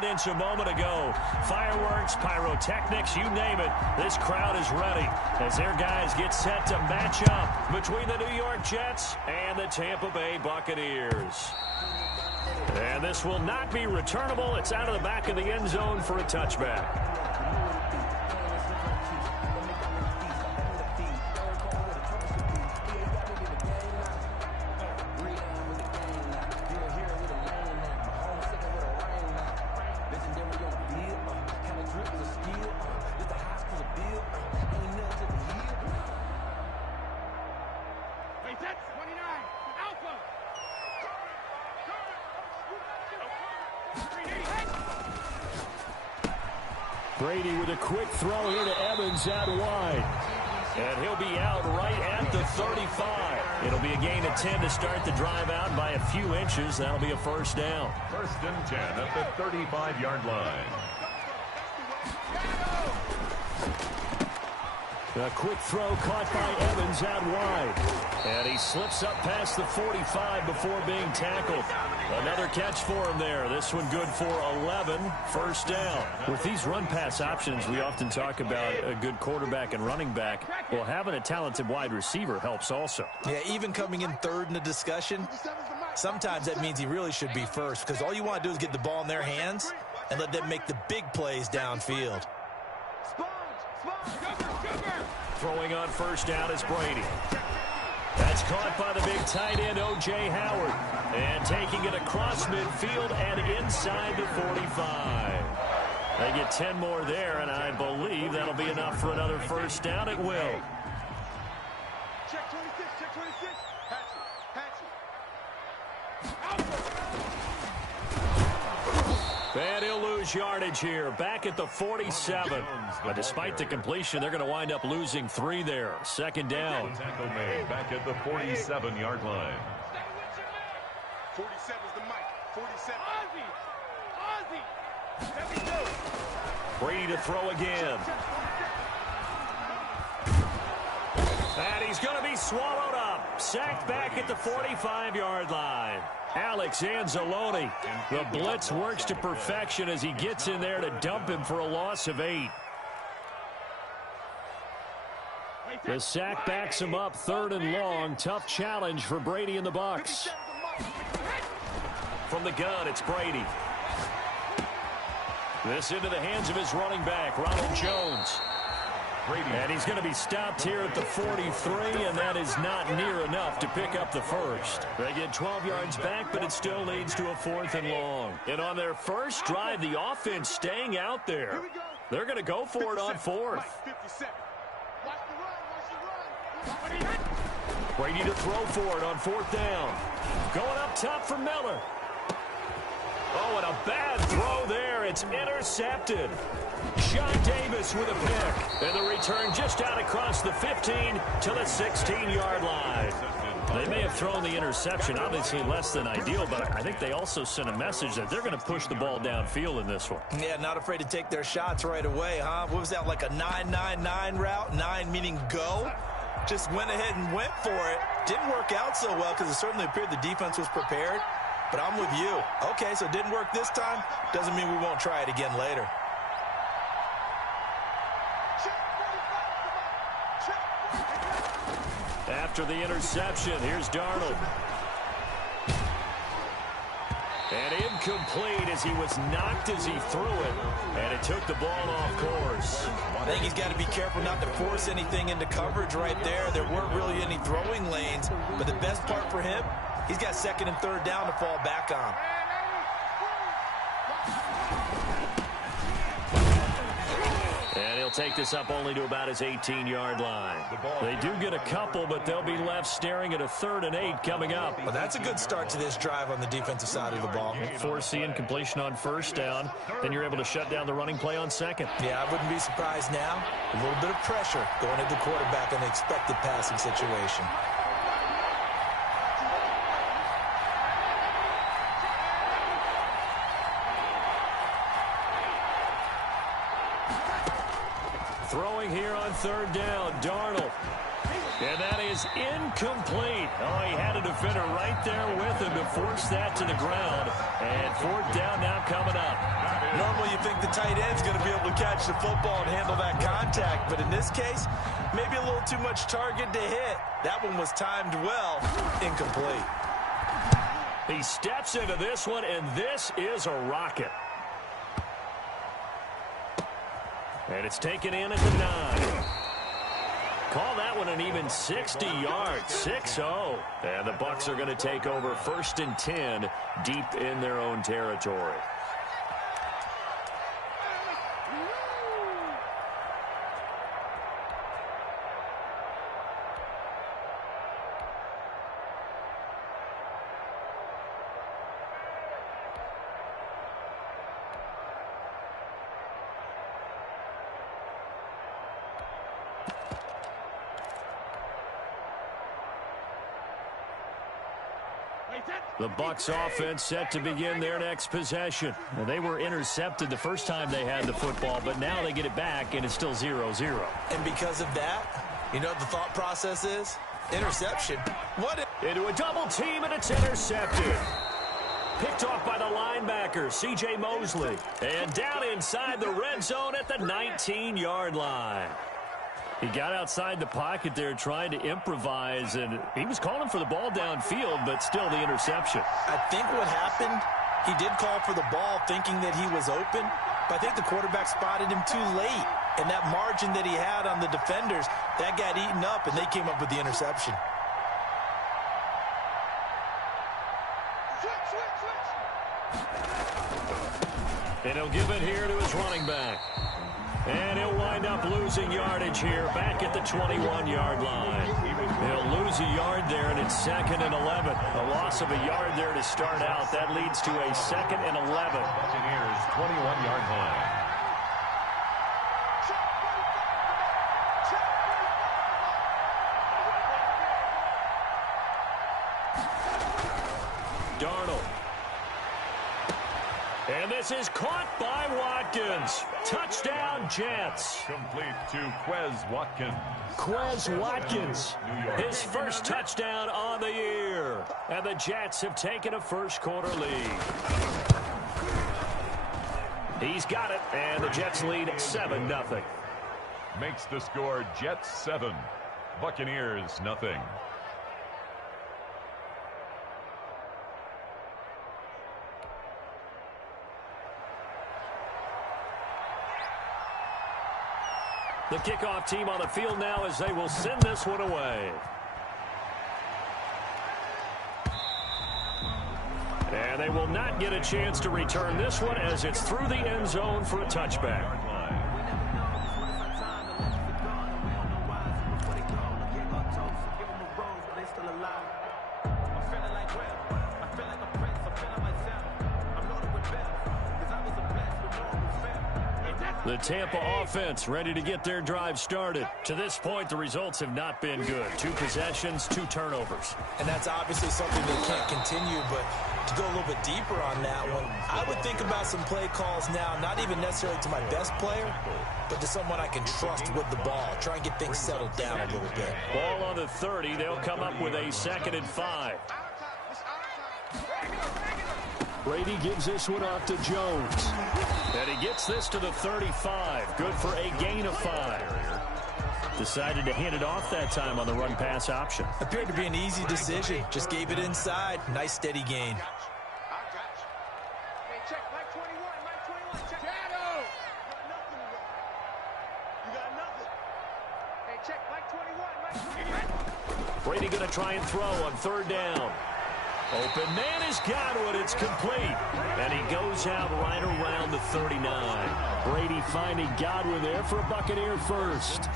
evidence a moment ago. Fireworks, pyrotechnics, you name it. This crowd is ready as their guys get set to match up between the New York Jets and the Tampa Bay Buccaneers. And this will not be returnable. It's out of the back of the end zone for a touchback. Brady with a quick throw here to Evans out wide. And he'll be out right at the 35. It'll be a gain of 10 to start the drive out by a few inches. That'll be a first down. 1st and 10 at the 35-yard line. A quick throw caught by Evans out wide. And he slips up past the 45 before being tackled. Another catch for him there. This one good for 11. First down. With these run-pass options, we often talk about a good quarterback and running back. Well, having a talented wide receiver helps also. Yeah, even coming in third in the discussion, sometimes that means he really should be first because all you want to do is get the ball in their hands and let them make the big plays downfield. Throwing on first down is Brady. That's caught by the big tight end, O.J. Howard. And taking it across midfield and inside the 45. They get 10 more there, and I believe that'll be enough for another first down. It will. Check 26, check 26. And he'll lose yardage here, back at the 47. But despite the completion, they're going to wind up losing 3 there. Second down. Tackle made back at the 47-yard line. 47 is the mic. 47. Ozzy. Brady to throw again. And he's going to be swallowed up. Sacked back at the 45-yard line. Alex Anzalone. The blitz works to perfection as he gets in there to dump him for a loss of 8. The sack backs him up, 3rd and long. Tough challenge for Brady and the Bucs. From the gun, it's Brady. This into the hands of his running back, Ronald Jones. And he's going to be stopped here at the 43, and that is not near enough to pick up the first. They get 12 yards back, but it still leads to a 4th and long. And on their first drive, the offense staying out there. They're going to go for it on 4th. Brady to throw for it on 4th down. Going up top for Miller. Oh, and a bad throw there. It's intercepted. Sean Davis with a pick. And the return just out across the 15 to the 16-yard line. They may have thrown the interception, obviously less than ideal, but I think they also sent a message that they're going to push the ball downfield in this one. Yeah, not afraid to take their shots right away, huh? What was that, like a 9-9-9 route? 9 meaning go? Just went ahead and went for it. Didn't work out so well because it certainly appeared the defense was prepared. But I'm with you. Okay, so it didn't work this time. Doesn't mean we won't try it again later. After the interception, here's Darnold. And incomplete as he was knocked as he threw it. And it took the ball off course. I think he's got to be careful not to force anything into coverage right there. There weren't really any throwing lanes. But the best part for him, he's got 2nd and 3rd down to fall back on. And he'll take this up only to about his 18-yard line. They do get a couple, but they'll be left staring at a 3rd and 8 coming up. Well, that's a good start to this drive on the defensive side of the ball. Force the incompletion on 1st down. Then you're able to shut down the running play on 2nd. Yeah, I wouldn't be surprised now. A little bit of pressure going at the quarterback in the expected passing situation. Throwing here on 3rd down, Darnold. And that is incomplete. Oh, he had a defender right there with him to force that to the ground. And 4th down now coming up. the tight end's going to be able to catch the football and handle that contact. But in this case, maybe a little too much target to hit. That one was timed well, incomplete. He steps into this one, and this is a rocket. And it's taken in at the 9. Call that one an even 60 yards, 6-0. And the Bucs are going to take over 1st and 10 deep in their own territory. The Bucs offense set to begin their next possession. Well, they were intercepted the first time they had the football, but now they get it back, and it's still 0-0. And because of that, you know what the thought process is? Interception. Into a double team, and it's intercepted. Picked off by the linebacker, C.J. Mosley. And down inside the red zone at the 19-yard line. He got outside the pocket there trying to improvise, and he was calling for the ball downfield, but still the interception. I think what happened, he did call for the ball thinking that he was open, but I think the quarterback spotted him too late. And that margin that he had on the defenders, that got eaten up, and they came up with the interception. And he'll give it here to his running back. And he'll wind up losing yardage here back at the 21-yard line. He'll lose a yard there, and it's 2nd and 11. A loss of a yard there to start out. That leads to a 2nd and 11. Buccaneers 21-yard line. Darnold. And this is caught by Watkins. Touchdown, Jets. Complete to Quez Watkins. Quez Watkins, his first touchdown on the year. And the Jets have taken a first-quarter lead. He's got it, and the Jets lead 7-0. Makes the score Jets 7, Buccaneers nothing. The kickoff team on the field now as they will send this one away. And they will not get a chance to return this one as it's through the end zone for a touchback. The Tampa offense ready to get their drive started. To this point, the results have not been good. 2 possessions, 2 turnovers. And that's obviously something that can't continue, but to go a little bit deeper on that one, I would think about some play calls now, not even necessarily to my best player, but to someone I can trust with the ball. Try and get things settled down a little bit. Ball on the 30. They'll come up with a 2nd and 5. Brady gives this one off to Jones. And he gets this to the 35. Good for a gain of 5. Decided to hand it off that time on the run-pass option. Appeared to be an easy decision. Just gave it inside. Nice, steady gain. Brady going to try and throw on 3rd down. Open man is Godwin. It's complete. And he goes out right around the 39. Brady finding Godwin there for a Buccaneer first.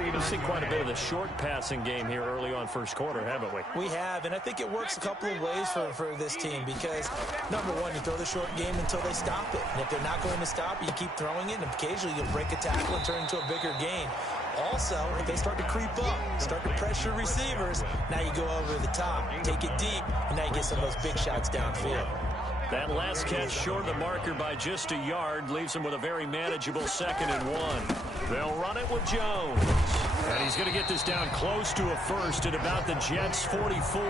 We've seen quite a bit of the short passing game here early on first quarter, haven't we? We have, and I think it works a couple of ways for this team because, number one, you throw the short game until they stop it. And if they're not going to stop it, you keep throwing it, and occasionally you'll break a tackle and turn into a bigger gain. Also, if they start to creep up, start to pressure receivers, now you go over the top, take it deep, and now you get some of those big shots downfield. That last catch short of the marker by just a yard leaves him with a very manageable 2nd and 1. They'll run it with Jones. And he's going to get this down close to a first at about the Jets' 44.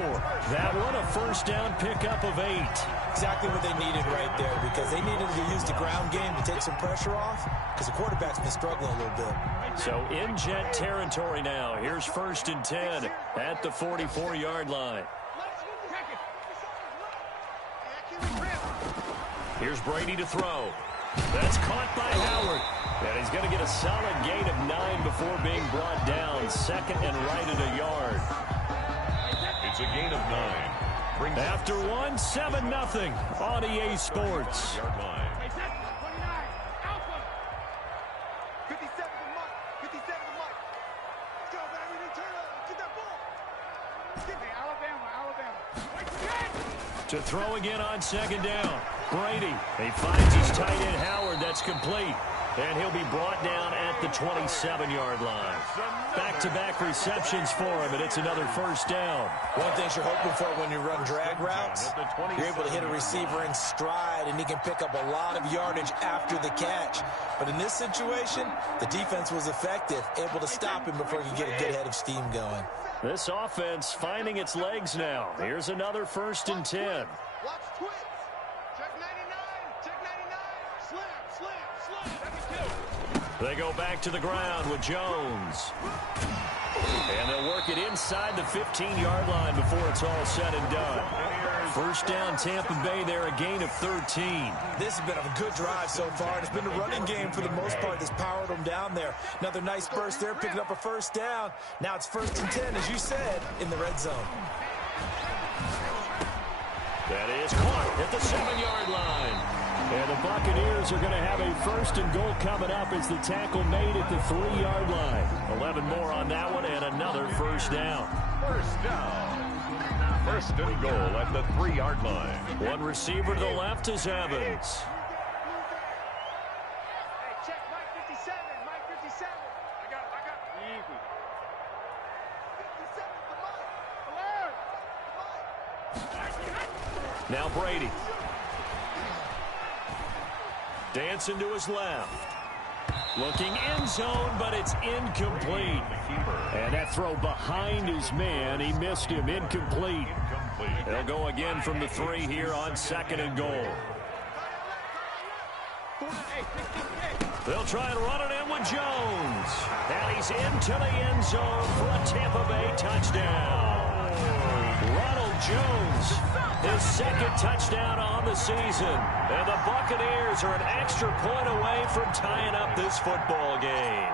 That one a first down pickup of 8. Exactly what they needed right there, because they needed to use the ground game to take some pressure off, because the quarterback's been struggling a little bit. So in Jet territory now. Here's 1st and 10 at the 44-yard line. Here's Brady to throw. That's caught by Howard. And he's going to get a solid gain of 9 before being brought down. 2nd and right at a yard. It's a gain of 9. After 7-0 on EA Sports. Yard line. To throw again on 2nd down. Brady. He finds his tight end Howard. That's complete. And he'll be brought down at the 27-yard line. Back-to-back receptions for him, and it's another 1st down. One thing you're hoping for when you run drag routes, you're able to hit a receiver in stride, and he can pick up a lot of yardage after the catch. But in this situation, the defense was effective, able to stop him before he could get a good head of steam going. This offense finding its legs now. Here's another 1st and 10. Watch twitch. Check 99. Check 99. Slam. They go back to the ground with Jones. And they'll work it inside the 15-yard line before it's all said and done. 1st down, Tampa Bay there, a gain of 13. This has been a good drive so far. It's been the running game for the most part that's powered them down there. Another nice burst there, picking up a 1st down. Now it's 1st and 10, as you said, in the red zone. That is caught at the 7-yard line. And the Buccaneers are going to have a 1st and goal coming up as the tackle made at the 3-yard line. 11 more on that one and another 1st down. 1st down. 1st and goal at the 3-yard line. One receiver to the left is Evans. Hey, check Mike 57. Mike 57. I got it. Easy. 57 the Mike. Alert. Now Brady. Dancing to his left. Looking end zone, but it's incomplete. And that throw behind his man. He missed him. Incomplete. They'll go again from the 3 here on 2nd and goal. They'll try and run it in with Jones. And he's into the end zone for a Tampa Bay touchdown. Ronald Jones, his 2nd touchdown on the season. And the Buccaneers are an extra point away from tying up this football game.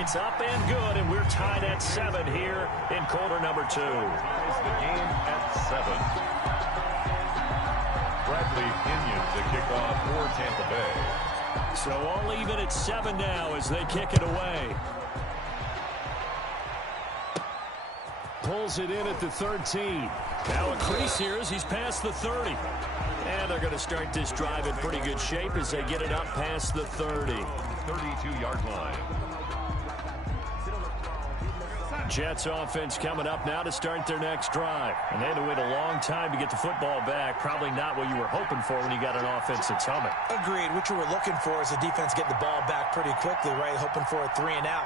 It's up and good, and we're tied at 7 here in quarter number 2. Ties the game at 7. Bradley Pinion to kick off for Tampa Bay. So all even at 7 now as they kick it away. Pulls it in at the 13. Now a crease here as he's past the 30. And they're going to start this drive in pretty good shape as they get it up past the 30. 32-yard line. Jets offense coming up now to start their next drive. And they had to wait a long time to get the football back. Probably not what you were hoping for when you got an offense that's humming. Agreed. What you were looking for is the defense getting the ball back pretty quickly, right? Hoping for a 3 and out.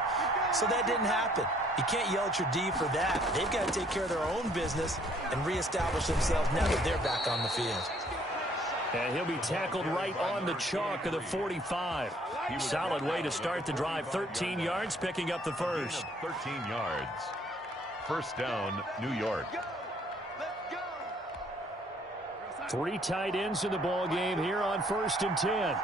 So that didn't happen. You can't yell at your D for that. They've got to take care of their own business and reestablish themselves now that they're back on the field. And he'll be tackled right on the chalk of the 45. Solid way to start the drive. 13 yards, picking up the 1st. 13 yards. 1st down, New York. 3 tight ends in the ball game here on 1st and 10.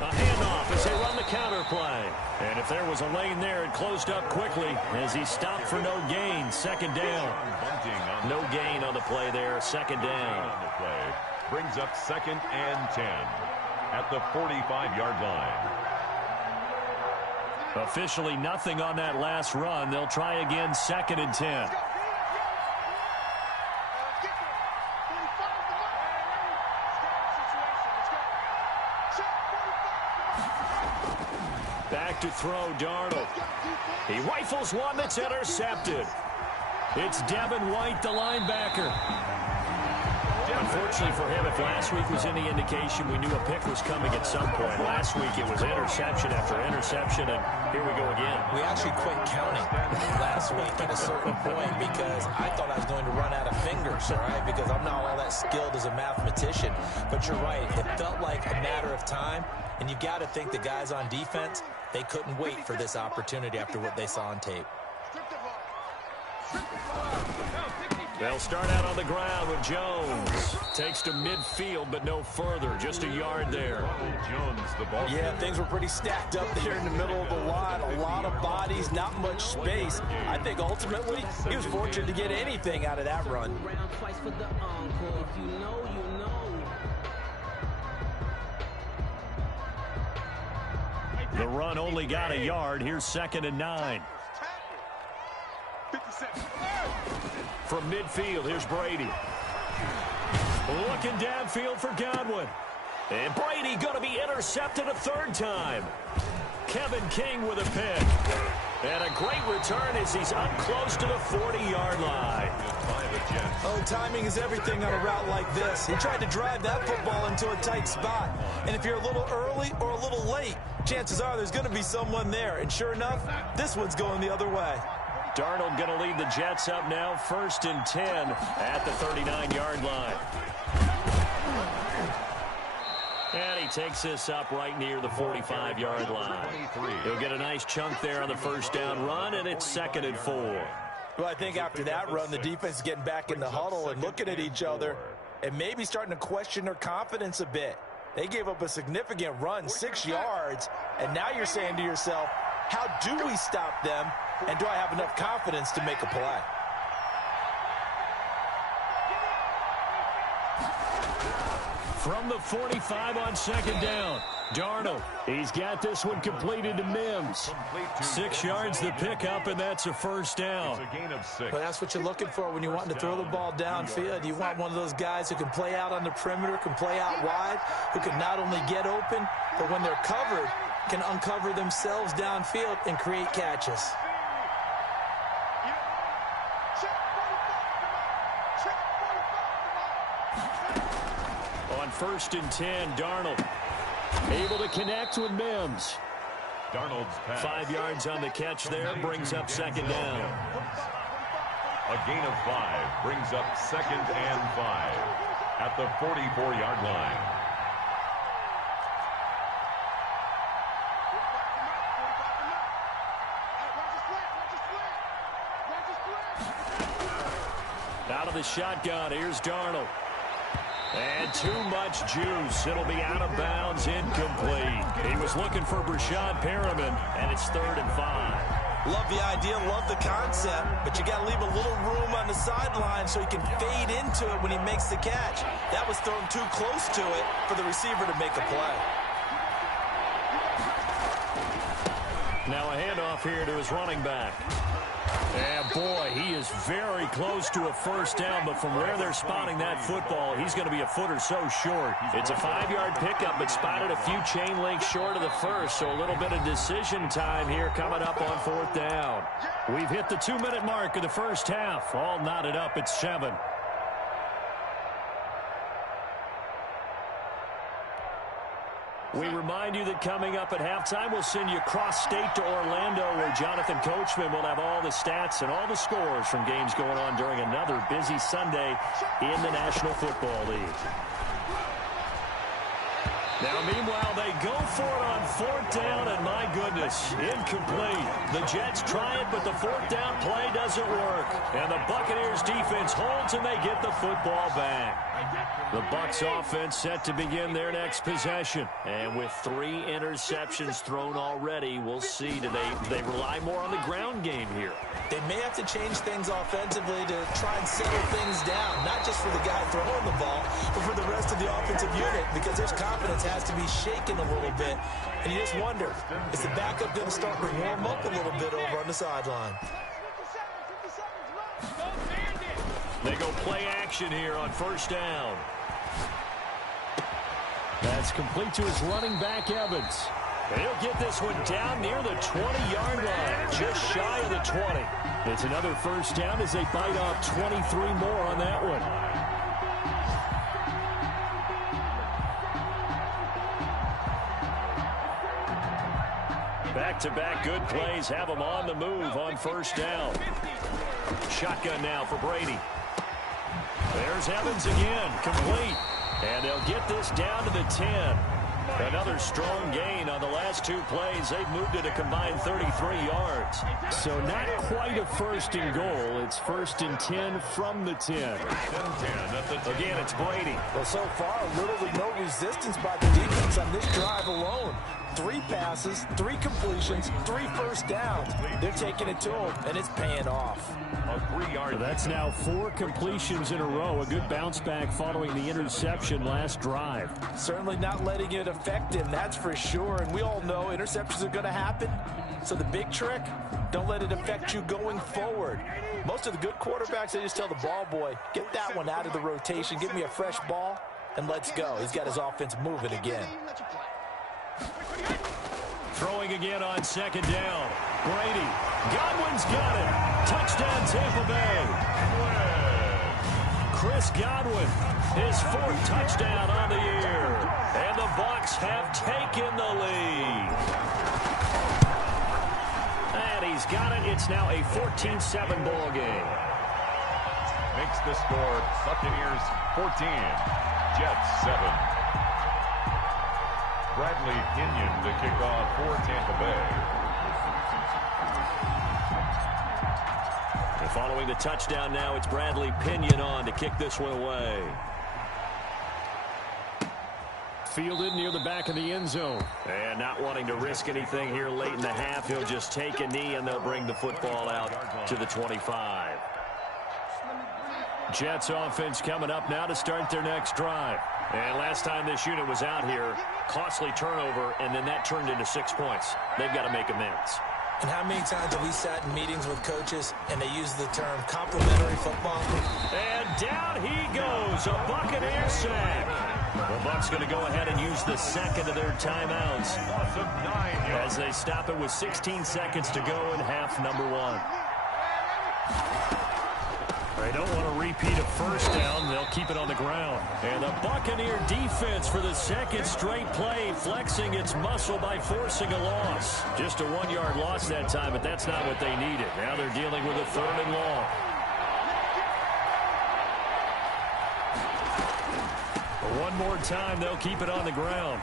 A handoff as they run the counter play. And if there was a lane there, it closed up quickly as he stopped for no gain. 2nd down. No gain on the play there. 2nd down. On the play. Brings up 2nd and 10 at the 45-yard line. Officially nothing on that last run. They'll try again 2nd and 10. Back to throw, Darnold. He rifles one that's intercepted. It's Devin White, the linebacker. Unfortunately for him, if last week was any indication, we knew a pick was coming at some point. Last week it was interception after interception, and here we go again. We actually quit counting last week at a certain point because I thought I was going to run out of fingers, all right, because I'm not all that skilled as a mathematician. But you're right. It felt like a matter of time, and you got to think the guys on defense, they couldn't wait for this opportunity after what they saw on tape. They'll start out on the ground with Jones. Takes to midfield, but no further. Just a yard there. Yeah, things were pretty stacked up there in the middle of the line. A lot of bodies, not much space. I think ultimately he was fortunate to get anything out of that run. The run only got a yard. Here's 2nd and 9. From midfield, here's Brady. Looking downfield for Godwin. And Brady going to be intercepted a 3rd time. Kevin King with a pick. And a great return as he's up close to the 40-yard line. Oh, timing is everything on a route like this. He tried to drive that football into a tight spot. And if you're a little early or a little late, chances are there's going to be someone there. And sure enough, this one's going the other way. Darnold going to lead the Jets up now, 1st and 10 at the 39-yard line. And he takes this up right near the 45-yard line. He'll get a nice chunk there on the 1st down run, and it's 2nd and 4. Well, I think after that run, the defense is getting back in the huddle and looking at each other and maybe starting to question their confidence a bit. They gave up a significant run, 6 yards, and now you're saying to yourself, how do we stop them, and do I have enough confidence to make a play? From the 45 on 2nd down, Darnold. He's got this one completed to Mims. 6 yards the pickup, and that's a 1st down. Well, that's what you're looking for when you want to throw the ball downfield. You want one of those guys who can play out on the perimeter, can play out wide, who can not only get open, but when they're covered, can uncover themselves downfield and create catches. On 1st and 10, Darnold able to connect with Mims. Darnold's pass. 5 yards on the catch there, brings up 2nd down. A gain of 5 brings up 2nd and 5 at the 44-yard line. Out of the shotgun, here's Darnold. And too much juice. It'll be out of bounds, incomplete. He was looking for Brashad Perriman, and it's 3rd and 5. Love the idea, love the concept, but you got to leave a little room on the sideline so he can fade into it when he makes the catch. That was thrown too close to it for the receiver to make a play. Now a handoff here to his running back. And boy, he is very close to a 1st down, but from where they're spotting that football, he's going to be a foot or so short. It's a 5-yard pickup, but spotted a few chain links short of the 1st, so a little bit of decision time here coming up on 4th down. We've hit the 2-minute mark of the 1st half. All knotted up at 7. We remind you that coming up at halftime, we'll send you cross-state to Orlando, where Jonathan Coachman will have all the stats and all the scores from games going on during another busy Sunday in the National Football League. Now, meanwhile, they go for it on 4th down, and my goodness, incomplete. The Jets try it, but the 4th down play doesn't work. And the Buccaneers defense holds, and they get the football back. The Bucs offense set to begin their next possession. And with 3 interceptions thrown already, we'll see. Do they rely more on the ground game here? They may have to change things offensively to try and settle things down, not just for the guy throwing the ball, but for the rest of the offensive unit, because their confidence has to be shaken a little bit. And you just wonder, is the backup going to start to warm up a little bit over on the sideline? They go play action here on 1st down. That's complete to his running back, Evans. He'll get this one down near the 20-yard line, just shy of the 20. It's another 1st down as they bite off 23 more on that one. Back-to-back good plays have them on the move on first down. Shotgun now for Brady. There's Evans again, complete. And they'll get this down to the 10. Another strong gain on the last two plays. They've moved it a combined 33 yards. So not quite a first and goal. It's first and 10 from the 10. Again, it's Brady. Well, so far, little to no resistance by the defense on this drive alone. 3 passes, 3 completions, 3 first downs. They're taking it to them, and it's paying off. So that's now 4 completions in a row. A good bounce back following the interception last drive. Certainly not letting it affect him, that's for sure. And we all know interceptions are going to happen. So the big trick, don't let it affect you going forward. Most of the good quarterbacks, they just tell the ball boy, get that one out of the rotation, give me a fresh ball, and let's go. He's got his offense moving again. Throwing again on second down. Brady. Godwin's got it. Touchdown, Tampa Bay. Chris Godwin, his 4th touchdown on the year. And the Bucs have taken the lead. And he's got it. It's now a 14-7 ball game. Makes the score Buccaneers 14, Jets 7. Bradley Pinion to kick off for Tampa Bay. And following the touchdown now, it's Bradley Pinion on to kick this one away. Fielded near the back of the end zone. And not wanting to risk anything here late in the half, he'll just take a knee and they'll bring the football out to the 25. Jets offense coming up now to start their next drive. And last time this unit was out here, costly turnover, and then that turned into 6 points. They've got to make amends. And how many times have we sat in meetings with coaches and they use the term complimentary football? And down he goes, a Buccaneer sack. The Bucs going to go ahead and use the second of their timeouts as they stop it with 16 seconds to go in half number 1. They don't want to repeat a first down. They'll keep it on the ground. And the Buccaneer defense for the second straight play, flexing its muscle by forcing a loss. Just a 1-yard loss that time, but that's not what they needed. Now they're dealing with a 3rd and long. One more time, they'll keep it on the ground.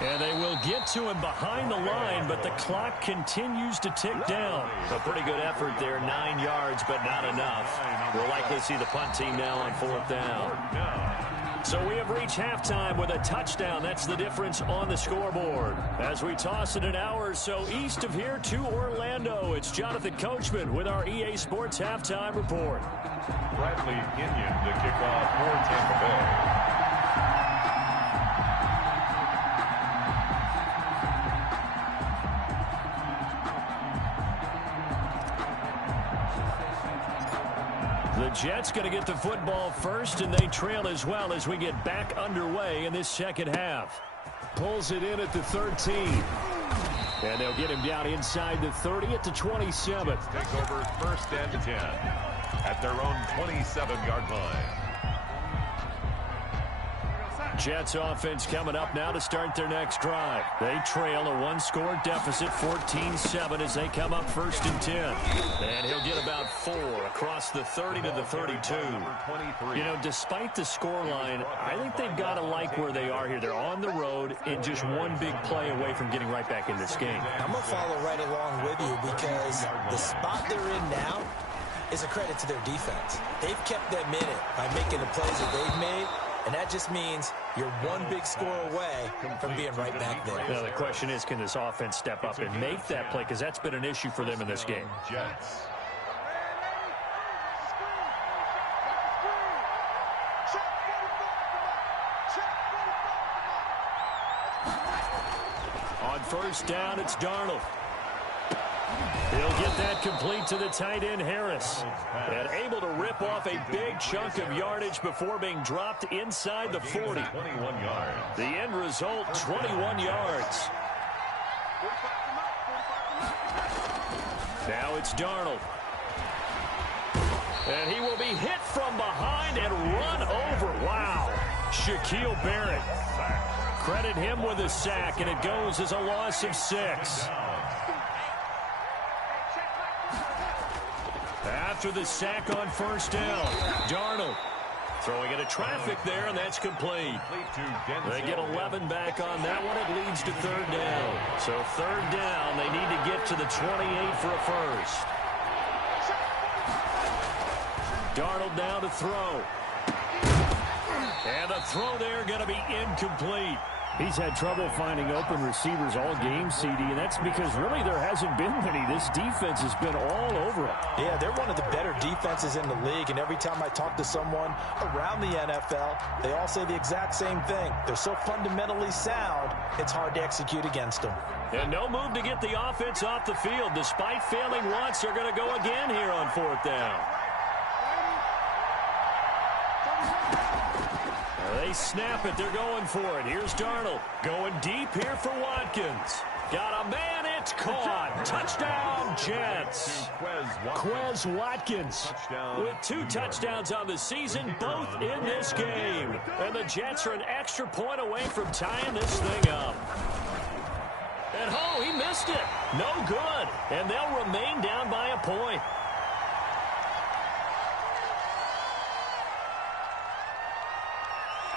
And they will get to him behind the line, but the clock continues to tick down. A pretty good effort there, 9 yards, but not enough. We'll likely see the punt team now on 4th down. So we have reached halftime with a touchdown. That's the difference on the scoreboard. As we toss it an hour or so east of here to Orlando, it's Jonathan Coachman with our EA Sports Halftime Report. Bradley Pinion to kick off for Tampa Bay. The Jets going to get the football first, and they trail as well as we get back underway in this second half. Pulls it in at the 13. And they'll get him down inside the 30 at the 27. Take over 1st and 10 at their own 27-yard line. Jets offense coming up now to start their next drive. They trail a 1-score deficit, 14-7 as they come up 1st and 10. And he'll get about 4 across the 30 to the 32. You know, despite the scoreline, I think they've got to like where they are here. They're on the road and just one big play away from getting right back in this game. I'm going to follow right along with you because the spot they're in now is a credit to their defense. They've kept them in it by making the plays that they've made. And that just means you're one big score away from being right back there. Now, the question is, can this offense step up and make that play? Because that's been an issue for them in this game. Jets. On 1st down, it's Darnold. He'll get that complete to the tight end, Harris. And able to rip off a big chunk of yardage before being dropped inside the 40. 21 yards. The end result, 21 yards. Now it's Darnold. And he will be hit from behind and run over. Wow. Shaquille Barrett. Credit him with a sack, and it goes as a loss of 6. after the sack on first down. Darnold throwing into traffic there, and that's complete. They get 11 back on that one. It leads to third down. So third down, they need to get to the 28 for a first. Darnold now to throw. And the throw there going to be incomplete. He's had trouble finding open receivers all game, CD, and that's because really there hasn't been many. This defense has been all over him. Yeah, they're one of the better defenses in the league, and every time I talk to someone around the NFL, they all say the exact same thing. They're so fundamentally sound, it's hard to execute against them. And no move to get the offense off the field. Despite failing once, they're going to go again here on fourth down. They snap it. They're going for it. Here's Darnold going deep here for Watkins. Got a man. It's caught. Touchdown, Jets. Quez Watkins with 2 touchdowns on the season, both in this game. And the Jets are an extra point away from tying this thing up. And, oh, he missed it. No good. And they'll remain down by a point.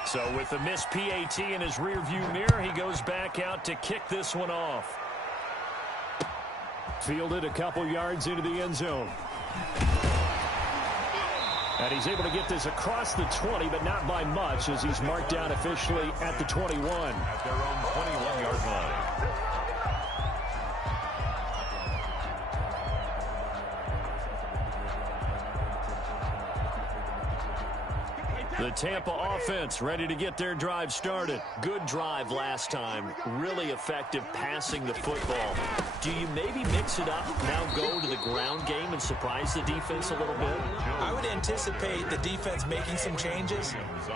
So with the missed PAT in his rearview mirror, he goes back out to kick this one off. Fielded a couple yards into the end zone. And he's able to get this across the 20, but not by much, as he's marked down officially at the 21. At their own 21-yard line. The Tampa offense ready to get their drive started. Good drive last time. Really effective passing the football. Do you maybe mix it up, now go to the ground game and surprise the defense a little bit? I would anticipate the defense making some changes,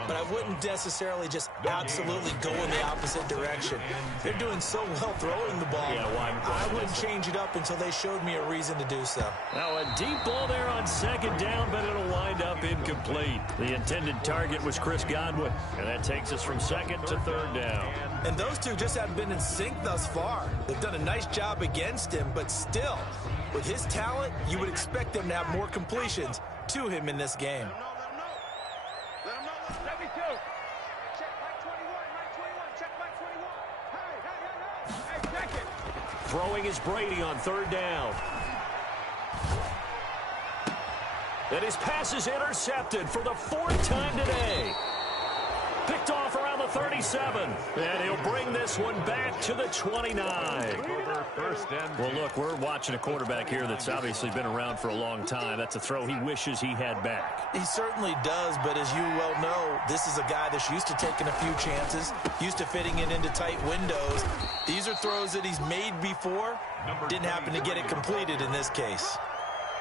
but I wouldn't necessarily just absolutely go in the opposite direction. They're doing so well throwing the ball. Yeah, I wouldn't change it up until they showed me a reason to do so. Now a deep ball there on second down, but it'll wind up incomplete. The intended target was Chris Godwin, and that takes us from second to third down. And those two just haven't been in sync thus far. They've done a nice job against him, but still, with his talent, you would expect them to have more completions to him in this game. Let him know. 72. Check Mike 21. Mike 21. Check Mike 21. Hey, check it. Throwing is Brady on third down. And his pass is intercepted for the 4th time today. Picked off around the 37. And he'll bring this one back to the 29. Well, look, we're watching a quarterback here that's obviously been around for a long time. That's a throw he wishes he had back. He certainly does, but as you well know, this is a guy that's used to taking a few chances, used to fitting it into tight windows. These are throws that he's made before. Didn't happen to get it completed in this case.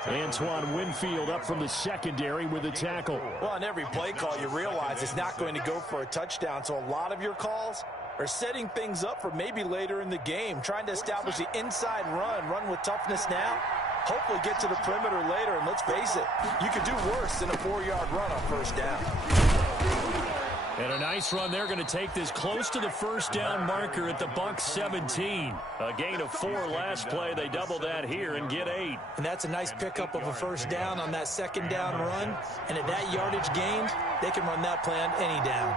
Antoine Winfield up from the secondary with a tackle. Well, on every play call, you realize it's not going to go for a touchdown, so a lot of your calls are setting things up for maybe later in the game, trying to establish the inside run with toughness now, hopefully get to the perimeter later, and let's face it, you could do worse than a 4-yard run on first down. And a nice run. They're going to take this close to the first down marker at the Bucs 17. A gain of 4 last play. They double that here and get 8. And that's a nice pickup of a first down on that second down run. And at that yardage gained, they can run that play on any down.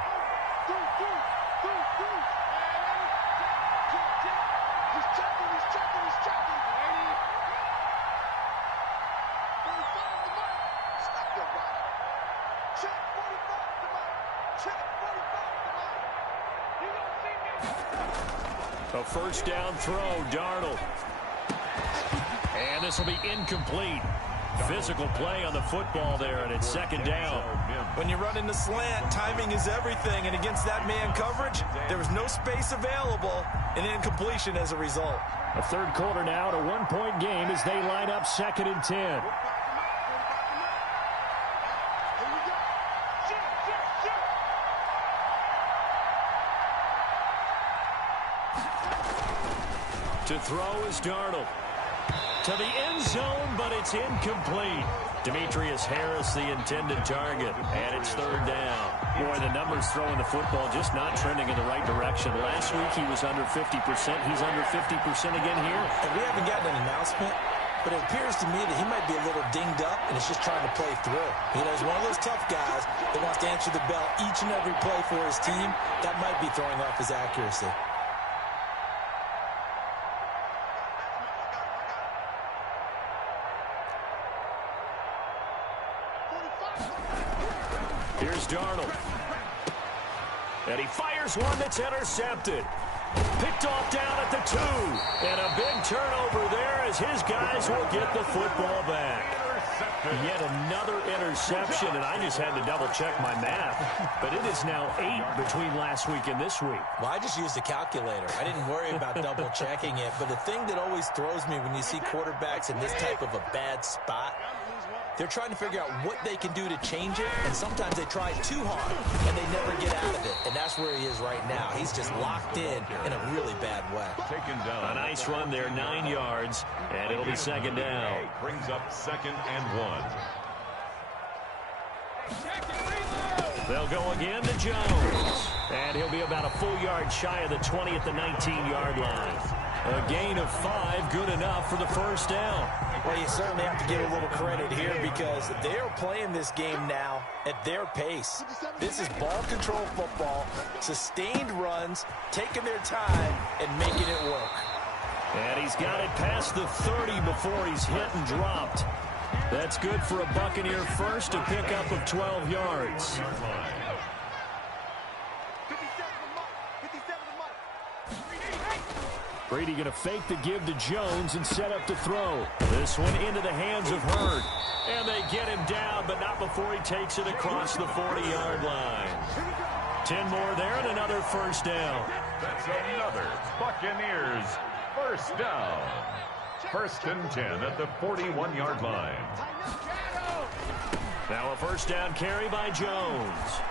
A first down throw, Darnold. And this will be incomplete. Physical play on the football there, and it's second down. When you run in the slant, timing is everything, and against that man coverage, there was no space available, and incompletion as a result. A third quarter now, to 1-point game as they line up 2nd and 10. To throw is Darnold. To the end zone, but it's incomplete. Demetrius Harris, the intended target, and it's third down. Boy, the numbers throwing the football just not trending in the right direction. Last week he was under 50%. He's under 50% again here. And we haven't gotten an announcement, but it appears to me that he might be a little dinged up and is just trying to play through. You know, he's one of those tough guys that wants to answer the bell each and every play for his team. That might be throwing off his accuracy. Here's Darnold. And he fires one that's intercepted. Picked off down at the 2. And a big turnover there as his guys will get the football back. Yet another interception, and I just had to double-check my math. But it is now 8 between last week and this week. Well, I just used a calculator. I didn't worry about double-checking it. But the thing that always throws me when you see quarterbacks in this type of a bad spot, they're trying to figure out what they can do to change it, and sometimes they try too hard, and they never get out of it. And that's where he is right now. He's just locked in a really bad way. Taken down. A nice run there, 9 yards, and it'll be second down. Brings up 2nd and 1. They'll go again to Jones, and he'll be about a full yard shy of the 20 at the 19-yard line. A gain of 5, good enough for the first down. Well, you certainly have to give a little credit here because they are playing this game now at their pace. This is ball control football, sustained runs, taking their time, and making it work. And he's got it past the 30 before he's hit and dropped. That's good for a Buccaneer first, a pickup of 12 yards. Brady going to fake the give to Jones and set up to throw. This one into the hands of Hurd. And they get him down, but not before he takes it across the 40-yard line. 10 more there and another first down. That's another Buccaneers first down. 1st and 10 at the 41-yard line. Now a first down carry by Jones.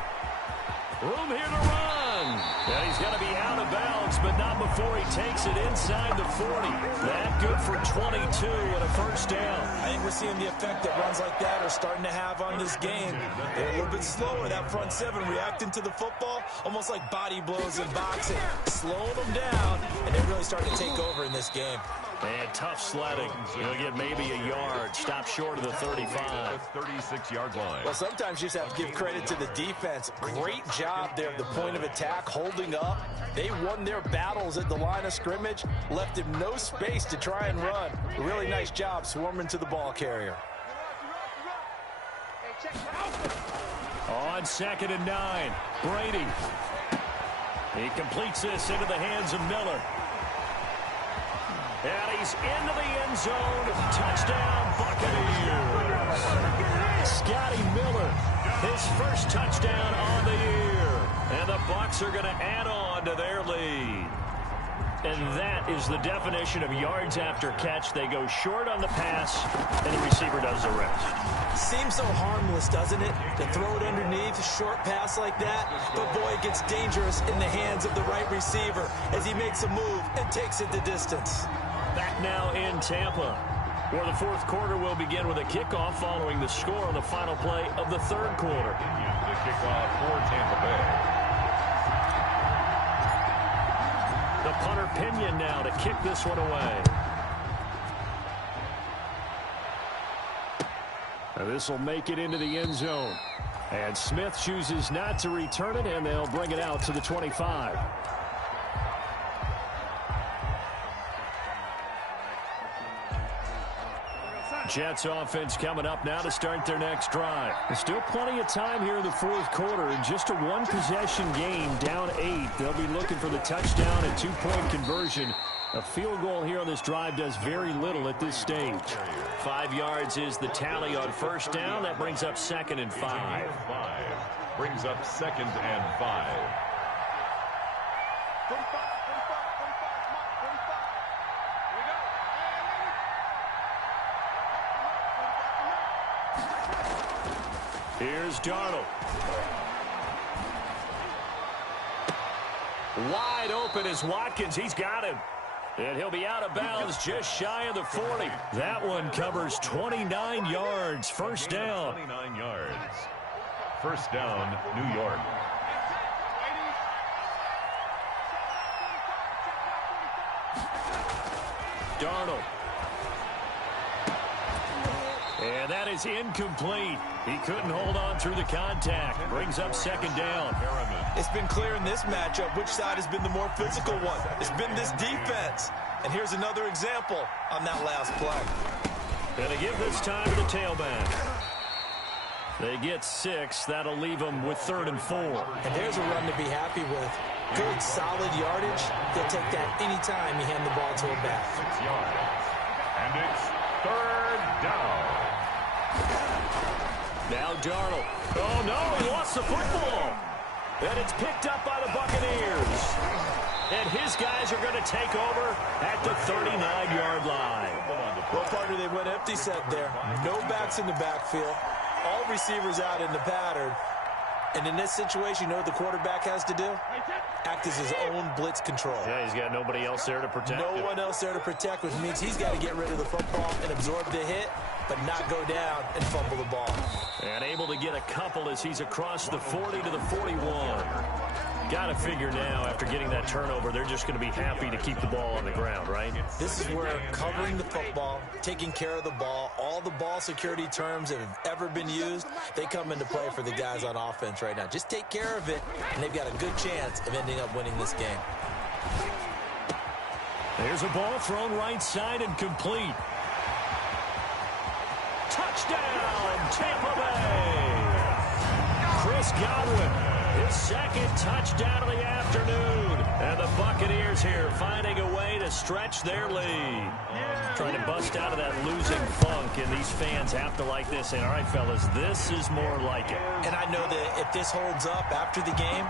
Room here to run. And he's going to be out of bounds, but not before he takes it inside the 40. That good for 22 and a first down. I think we're seeing the effect that runs like that are starting to have on this game. They're a little bit slower, that front 7 reacting to the football, almost like body blows in boxing. Slowing them down, and they're really starting to take over in this game. And tough sledding. He'll get maybe a yard. Stop short of the 35. 36-yard line. Well, sometimes you just have to give credit to the defense. Great job there at the point of attack, holding up. They won their battles at the line of scrimmage, left him no space to try and run. A really nice job swarming to the ball carrier. On 2nd and 9, Brady. He completes this into the hands of Miller. And he's into the end zone. Touchdown, Buccaneers. Scotty Miller, his first touchdown on the year. And the Bucs are going to add on to their lead. And that is the definition of yards after catch. They go short on the pass, and the receiver does the rest. Seems so harmless, doesn't it? To throw it underneath, a short pass like that. But, boy, it gets dangerous in the hands of the right receiver as he makes a move and takes it the distance. Back now in Tampa, where the 4th quarter will begin with a kickoff following the score on the final play of the 3rd quarter. The kickoff for Tampa Bay. The punter Pinion now to kick this one away. This will make it into the end zone. And Smith chooses not to return it, and they'll bring it out to the 25. Jets offense coming up now to start their next drive. There's still plenty of time here in the 4th quarter. In just a one-possession game, down 8. They'll be looking for the touchdown and 2-point conversion. A field goal here on this drive does very little at this stage. 5 yards is the tally on first down. That brings up 2nd and 5. Brings up 2nd and 5. Here's Darnold. Wide open is Watkins. He's got him. And he'll be out of bounds just shy of the 40. That one covers 29 yards. First down. 29 yards. First down, New York. Darnold. that is incomplete. He couldn't hold on through the contact. Brings up second down. It's been clear in this matchup which side has been the more physical one. It's been this defense. And here's another example on that last play. Gonna give this time to the tailback. They get 6. That'll leave them with 3rd and 4. And there's a run to be happy with. Good, solid yardage. He'll take that anytime you hand the ball to him back. 6 yards. And it's 3rd down. Now Darnold. Oh, no, he lost the football. And it's picked up by the Buccaneers. And his guys are going to take over at the 39-yard line. Well, partner, they went empty set there. No backs in the backfield. All receivers out in the pattern. And in this situation, you know what the quarterback has to do? Act as his own blitz control. Yeah, he's got nobody else there to protect him. No one else there to protect, which means he's got to get rid of the football and absorb the hit, but not go down and fumble the ball. And able to get a couple as he's across the 40 to the 41. Got to figure now, after getting that turnover, they're just going to be happy to keep the ball on the ground, right? This is where covering the football, taking care of the ball, all the ball security terms that have ever been used, they come into play for the guys on offense right now. Just take care of it, and they've got a good chance of ending up winning this game. There's a ball thrown right side and complete. Touchdown, Tampa Bay! Chris Godwin. His second touchdown of the afternoon. And the Buccaneers here finding a way to stretch their lead. Trying to bust out of that losing funk, and these fans have to like this. And all right, fellas, this is more like it. And I know that if this holds up after the game,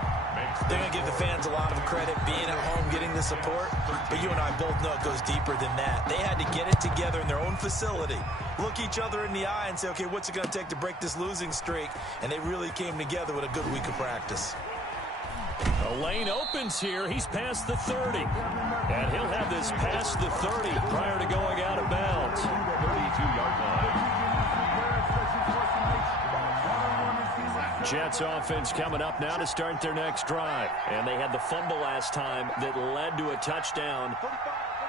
they're going to give the fans a lot of credit being at home, getting the support. But you and I both know it goes deeper than that. They had to get it together in their own facility, look each other in the eye and say, okay, what's it going to take to break this losing streak? And they really came together with a good week of practice. A lane opens here. He's past the 30. And he'll have this past the 30 prior to going out of bounds. 32-yard line. Jets offense coming up now to start their next drive. And they had the fumble last time that led to a touchdown.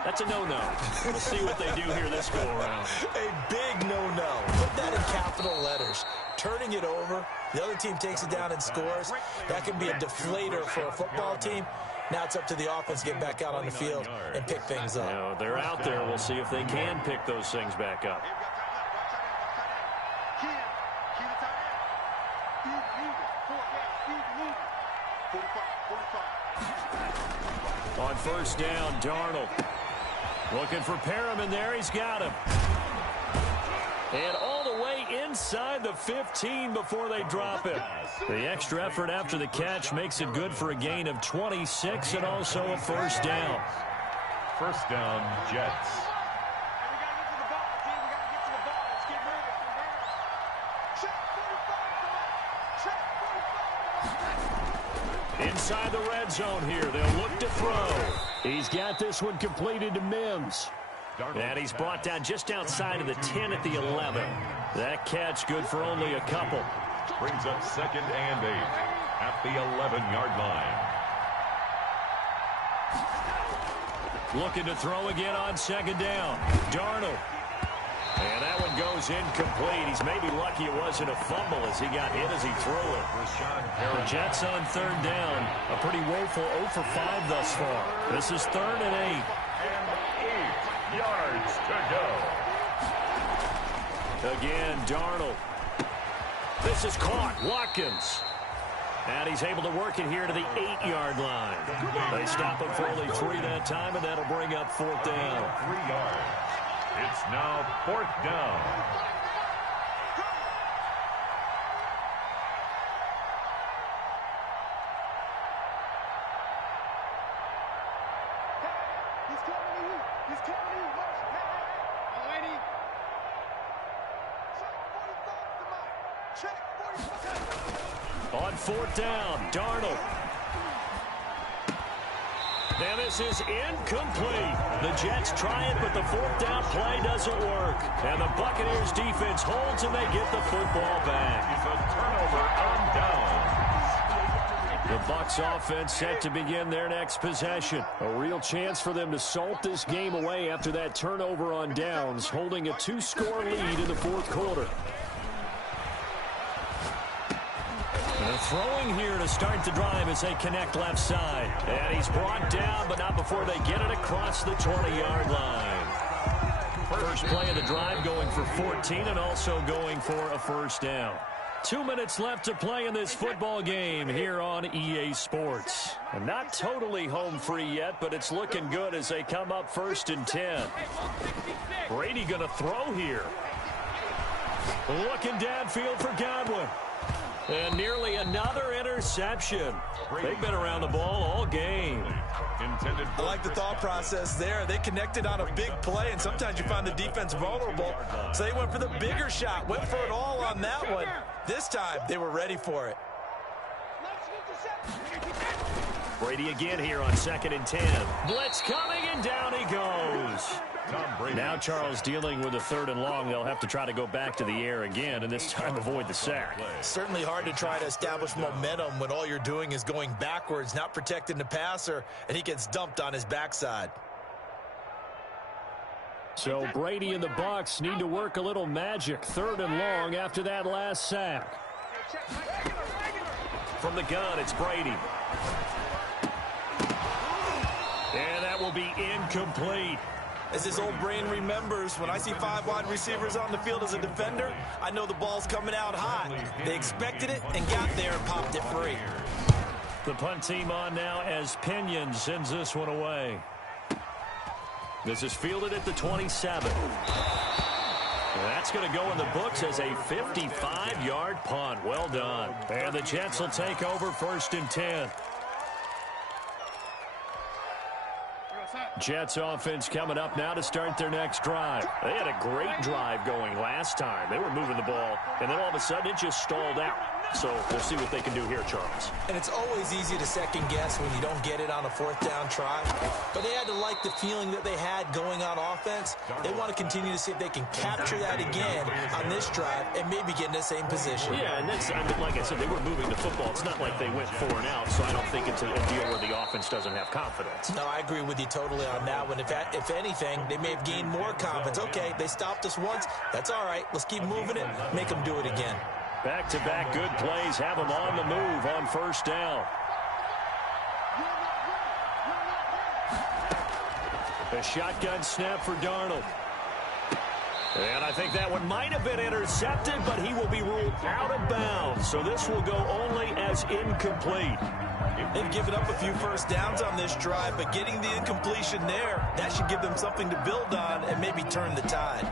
That's a no-no. We'll see what they do here this go-around. A big no-no. Put that in capital letters. Turning it over, the other team takes it down and scores. That can be a deflator for a football team. Now it's up to the offense to get back out on the field and pick things up. You know, they're out there. We'll see if they can pick those things back up. On first down, Darnold. Looking for Perriman there. He's got him. And all the way inside the 15 before they drop him. The extra effort after the catch makes it good for a gain of 26 and also a first down. First down, Jets. Inside the red zone here. They'll look to throw. He's got this one completed to Mims. And he's brought down just outside of the 10 at the 11. That catch good for only a couple. Brings up 2nd and 8 at the 11-yard line. Looking to throw again on second down. Darnold. And that one goes incomplete. He's maybe lucky it wasn't a fumble as he got hit as he threw it. The Jets on third down. A pretty woeful 0 for 5 thus far. This is 3rd and 8. And 8 yards to go. Again, Darnold. This is caught. Watkins. And he's able to work it here to the 8-yard line. They stop him for only 3 that time, and that'll bring up 4th down. 3 yards. It's now 4th down. He's coming to you. He's coming to you. Motion. Hey, hey, hey. Check 45 to Mike. Check 45. On 4th down, Darnold. Now this is incomplete. The Jets try it, but the 4th down play doesn't work. And the Buccaneers defense holds, and they get the football back. It's a turnover on down. The Bucs offense set to begin their next possession. A real chance for them to salt this game away after that turnover on downs, holding a 2-score lead in the 4th quarter. throwing here to start the drive as they connect left side. And he's brought down, but not before they get it across the 20-yard line. First play of the drive going for 14 and also going for a first down. 2 minutes left to play in this football game here on EA Sports. And not totally home free yet, but it's looking good as they come up 1st and 10. Brady going to throw here. Looking downfield for Godwin. And nearly another interception. They've been around the ball all game. I like the thought process there. They connected on a big play, and sometimes you find the defense vulnerable. So they went for the bigger shot, went for it all on that one. This time, they were ready for it. Brady again here on 2nd and 10. Blitz coming, and down he goes. Now Charles dealing with a 3rd and long. They'll have to try to go back to the air again, and this time avoid the sack. Certainly hard to try to establish momentum when all you're doing is going backwards, not protecting the passer, and he gets dumped on his backside. So Brady and the Bucs need to work a little magic. 3rd and long after that last sack. From the gun, it's Brady. And that will be incomplete. As his old brain remembers, when I see 5 wide receivers on the field as a defender, I know the ball's coming out hot. They expected it and got there and popped it free. The punt team on now as Pinion sends this one away. This is fielded at the 27. That's going to go in the books as a 55-yard punt. Well done. And the Jets will take over 1st and 10. Jets offense coming up now to start their next drive. They had a great drive going last time. They were moving the ball, and then all of a sudden it just stalled out. So we'll see what they can do here, Charles. And it's always easy to second guess when you don't get it on a 4th down try. But they had to like the feeling that they had going on offense. They want to continue to see if they can capture that again on this drive and maybe get in the same position. Yeah, and that's, I mean, like I said, they were moving the football. It's not like they went 4 and out, so I don't think it's a deal where the offense doesn't have confidence. No, I agree with you totally on that one. If anything, they may have gained more confidence. Okay, they stopped us once. That's all right. Let's keep moving it. Make them do it again. Back-to-back good plays have them on the move on 1st down. A shotgun snap for Darnold. And I think that one might have been intercepted, but he will be ruled out of bounds. So this will go only as incomplete. They've given up a few 1st downs on this drive, but getting the incompletion there, that should give them something to build on and maybe turn the tide.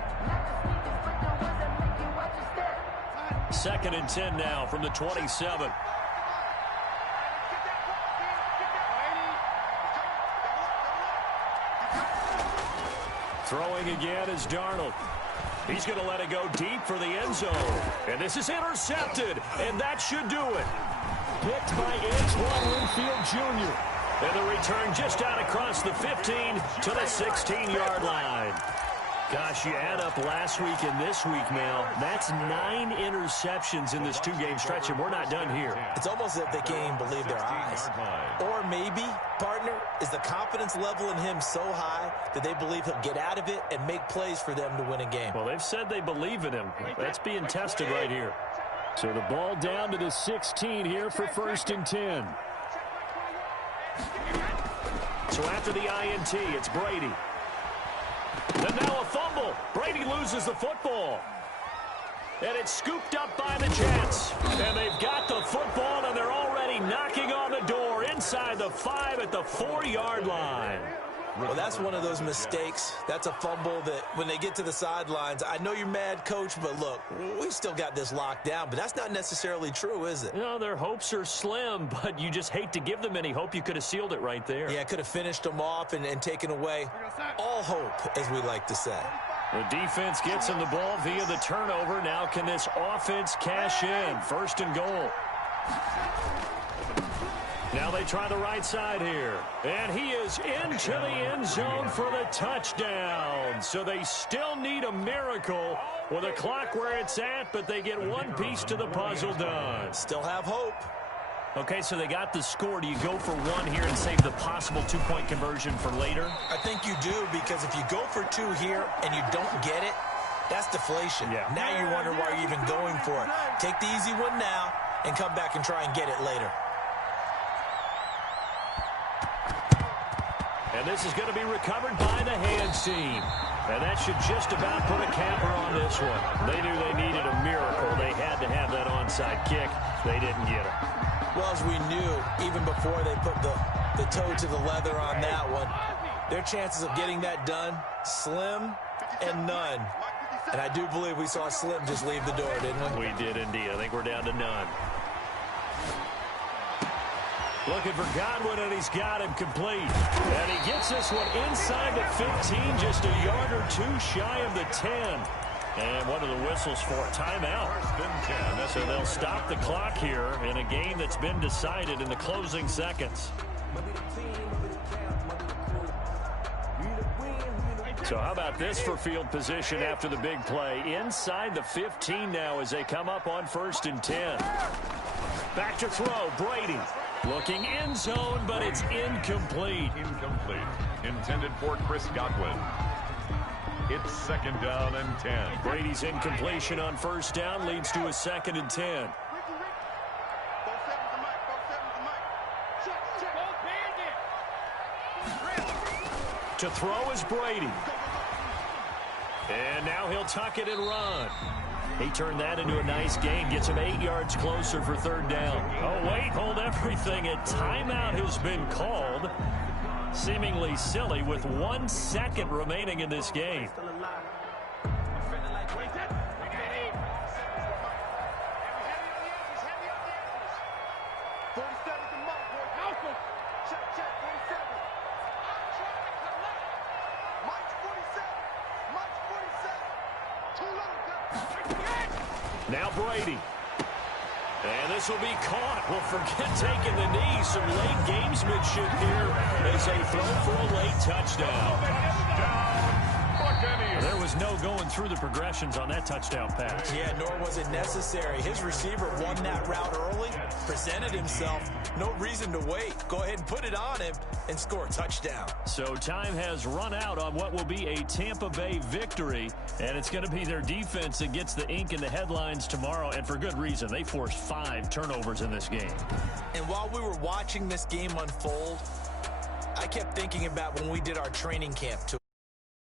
2nd and 10 now from the 27. Throwing again is Darnold. He's going to let it go deep for the end zone. And this is intercepted, and that should do it. Picked by Antoine Winfield Jr. And the return just out across the 15 to the 16-yard line. Gosh, you add up last week and this week now. That's 9 interceptions in this 2-game stretch, and we're not done here. It's almost as if they can't even believe their eyes. Or maybe, partner, is the confidence level in him so high that they believe he'll get out of it and make plays for them to win a game. Well, they've said they believe in him. That's being tested right here. So the ball down to the 16 here for 1st and 10. So after the INT, it's Brady. And now a fumble. Brady loses the football. And it's scooped up by the Jets. And they've got the football, and they're already knocking on the door inside the 5 at the 4-yard line. Well, that's one of those mistakes. That's a fumble that when they get to the sidelines, I know you're mad, Coach, but look, we've still got this locked down. But that's not necessarily true, is it? You know, their hopes are slim, but you just hate to give them any hope. You could have sealed it right there. Yeah, could have finished them off and taken away all hope, as we like to say. The defense gets him the ball via the turnover. Now can this offense cash in? 1st and goal. Now they try the right side here. And he is into the end zone for the touchdown. So they still need a miracle with a clock where it's at, but they get one piece to the puzzle done. Still have hope. Okay, so they got the score. Do you go for 1 here and save the possible 2-point conversion for later? I think you do, because if you go for 2 here and you don't get it, that's deflation. Yeah. Now you wonder why you're even going for it. Take the easy one now, and come back and try and get it later. And this is going to be recovered by the hands team. And that should just about put a capper on this one. They knew they needed a miracle. They had to have that onside kick. They didn't get it. Well, as we knew, even before they put the toe to the leather on that one, their chances of getting that done, slim and none. And I do believe we saw Slim just leave the door, didn't we? We did indeed. I think we're down to none. Looking for Godwin, and he's got him complete. And he gets this one inside the 15, just a yard or two shy of the 10. And what are the whistles for? Timeout. So they'll stop the clock here in a game that's been decided in the closing seconds. So how about this for field position after the big play? Inside the 15 now as they come up on 1st and 10. Back to throw, Brady. Looking end zone, but it's incomplete. Intended for Chris Godwin. It's 2nd down and 10. Brady's incompletion on 1st down leads to a 2nd and 10. To throw is Brady. And now he'll tuck it and run. He turned that into a nice gain. Gets him 8 yards closer for 3rd down. Oh, wait, hold everything. A timeout has been called. Seemingly silly with 1 second remaining in this game. Now Brady. And this will be caught. Well, forget taking the knee. Some late gamesmanship here as they throw for a late touchdown. There was no going through the progressions on that touchdown pass. Yeah, nor was it necessary. His receiver won that route early, presented himself. No reason to wait. Go ahead and put it on him and score a touchdown. So time has run out on what will be a Tampa Bay victory, and it's going to be their defense that gets the ink in the headlines tomorrow, and for good reason. They forced 5 turnovers in this game. And while we were watching this game unfold, I kept thinking about when we did our training camp tour.